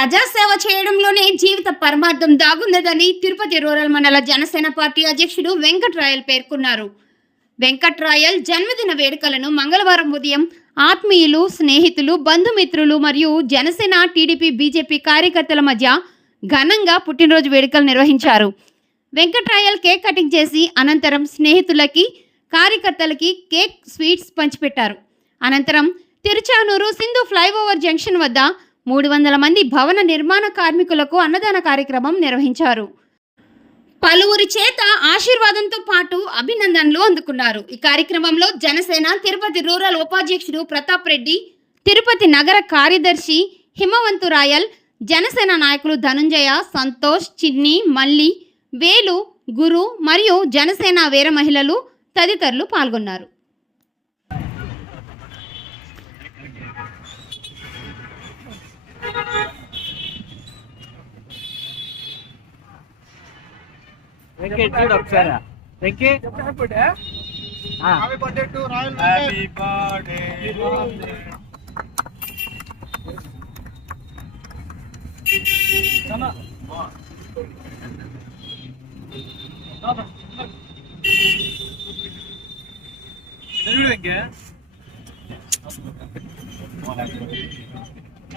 ప్రజాసేవ చేయడంలోనే జీవిత పరమార్థం దాగున్నదని తిరుపతి రూరల్ మండల జనసేన పార్టీ అధ్యక్షుడు వెంకట్రాయల్ పేర్కొన్నారు. వెంకట్రాయల్ జన్మదిన వేడుకలను మంగళవారం ఉదయం ఆత్మీయులు స్నేహితులు బంధుమిత్రులు మరియు జనసేన టీడీపీ బీజేపీ కార్యకర్తల మధ్య ఘనంగా పుట్టినరోజు వేడుకలు నిర్వహించారు. వెంకట్రాయల్ కేక్ కటింగ్ చేసి అనంతరం స్నేహితులకి కార్యకర్తలకి కేక్ స్వీట్స్ పంచిపెట్టారు. అనంతరం తిరుచానూరు సింధు ఫ్లైఓవర్ జంక్షన్ వద్ద మూడు వందల మంది భవన నిర్మాణ కార్మికులకు అన్నదాన కార్యక్రమం నిర్వహించారు. పలువురి చేత ఆశీర్వాదంతో పాటు అభినందనలు అందుకున్నారు. ఈ కార్యక్రమంలో జనసేన తిరుపతి రూరల్ ఉపాధ్యక్షుడు ప్రతాప్ రెడ్డి తిరుపతి నగర కార్యదర్శి హిమవంతు రాయల్ జనసేన నాయకులు ధనుంజయ సంతోష్ చిన్ని మల్లి వేలు గురు మరియు జనసేన వీర మహిళలు తదితరులు పాల్గొన్నారు. వెంకీ చూడు ఒకసారి. Venky. Happy birthday to Royal happy birthday Venky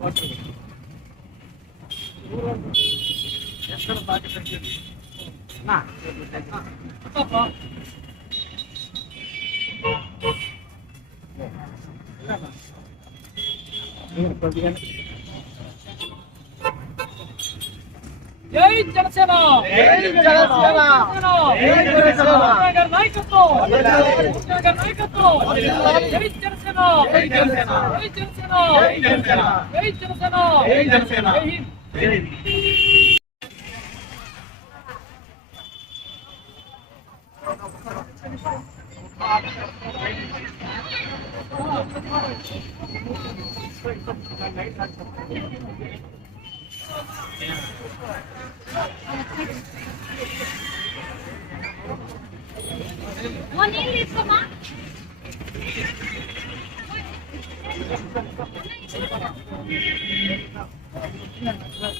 birthday జై జనసేన జై జనసేన! జై జనసేన! జై గారి నాయకత్వం వర్ధిల్లాలి! జై గారి నాయకత్వం వర్ధిల్లాలి! జై జనసేన జై జనసేన! జై జనసేన జై జనసేన! జై జనసేన జై జనసేన! జై హింద్ బర్త్డే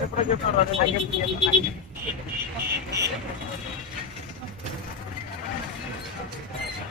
ఎప్పుడో చెప్పారు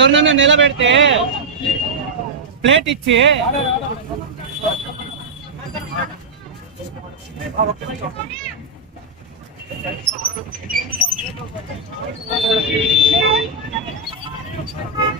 ఎవరినైనా నిలబెడితే ప్లేట్ ఇచ్చి. మా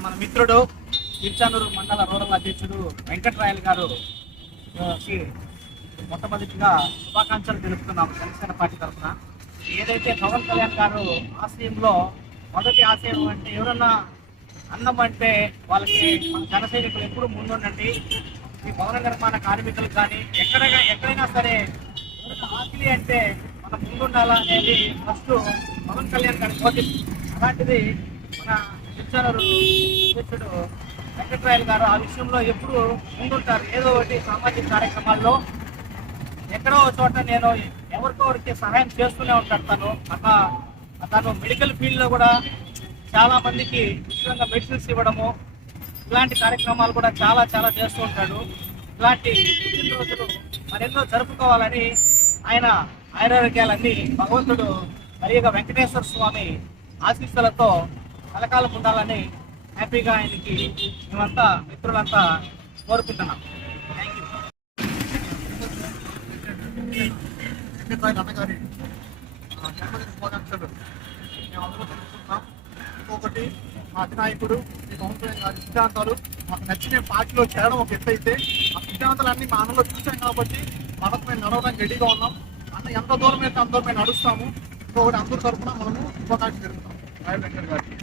మన మిత్రుడు తిరుచానూరు మండల రూరల్ అధ్యక్షుడు వెంకటరాయలు గారు మొట్టమొదటిగా శుభాకాంక్షలు తెలుపుతున్నాము జనసేన పార్టీ తరఫున. ఏదైతే పవన్ కళ్యాణ్ గారు ఆశయంలో మొదటి ఆశయం అంటే ఎవరన్నా అన్నం అంటే వాళ్ళకి మన జన సైనికులు ఎప్పుడు ముందుండండి. ఈ భవన నిర్మాణ కార్మికులకు కానీ ఎక్కడ ఎక్కడైనా సరే ఆకలి అంటే మన ముందుండాలా అనేది ఫస్ట్ పవన్ కళ్యాణ్ గారి కోటి అలాంటిది మన శిక్షణరు అధ్యక్షుడు వెంకట్రాయలు గారు ఆ విషయంలో ఎప్పుడు ముందుంటారు. ఏదో ఒకటి సామాజిక కార్యక్రమాల్లో ఎక్కడో చోట నేను ఎవరికో ఒకరికి సహాయం చేస్తూనే ఉంటాను తను. అట్లా తను మెడికల్ ఫీల్డ్లో కూడా చాలా మందికి ఉచితంగా మెడిసిన్స్ ఇవ్వడము ఇలాంటి కార్యక్రమాలు కూడా చాలా చాలా చేస్తూ ఉంటాడు. ఇలాంటి పుట్టినరోజులు మరెన్నో జరుపుకోవాలని ఆయన ఆయురారోగ్యాలన్నీ భగవంతుడు మరియగా వెంకటేశ్వర స్వామి ఆశీస్సులతో కలకాలం ఉండాలని హ్యాపీగా ఆయనకి మేమంతా మిత్రులంతా కోరుకుంటున్నాం. థ్యాంక్ యూ జన్మదిన శుభాకాంక్షలు మేము అందరూ తెలుసుకుంటున్నాం ఇంకొకటి మా అధినాయకుడు ఈ పవన్ సిద్ధాంతాలు. మాకు నచ్చిన పార్టీలో చేరడం ఒక ఎత్తు అయితే ఆ సిద్ధాంతాలన్నీ మా అన్నలో చూసాం కాబట్టి మనకు మేము నడవడానికి రెడీగా ఉన్నాం. అన్న ఎంత దూరం అయితే అంత దూరం మేము నడుస్తాము. ఇంకొకటి అందరి తరఫున మనము ఉపకాశం జరుగుతాం రాయ వెంకట్ గారికి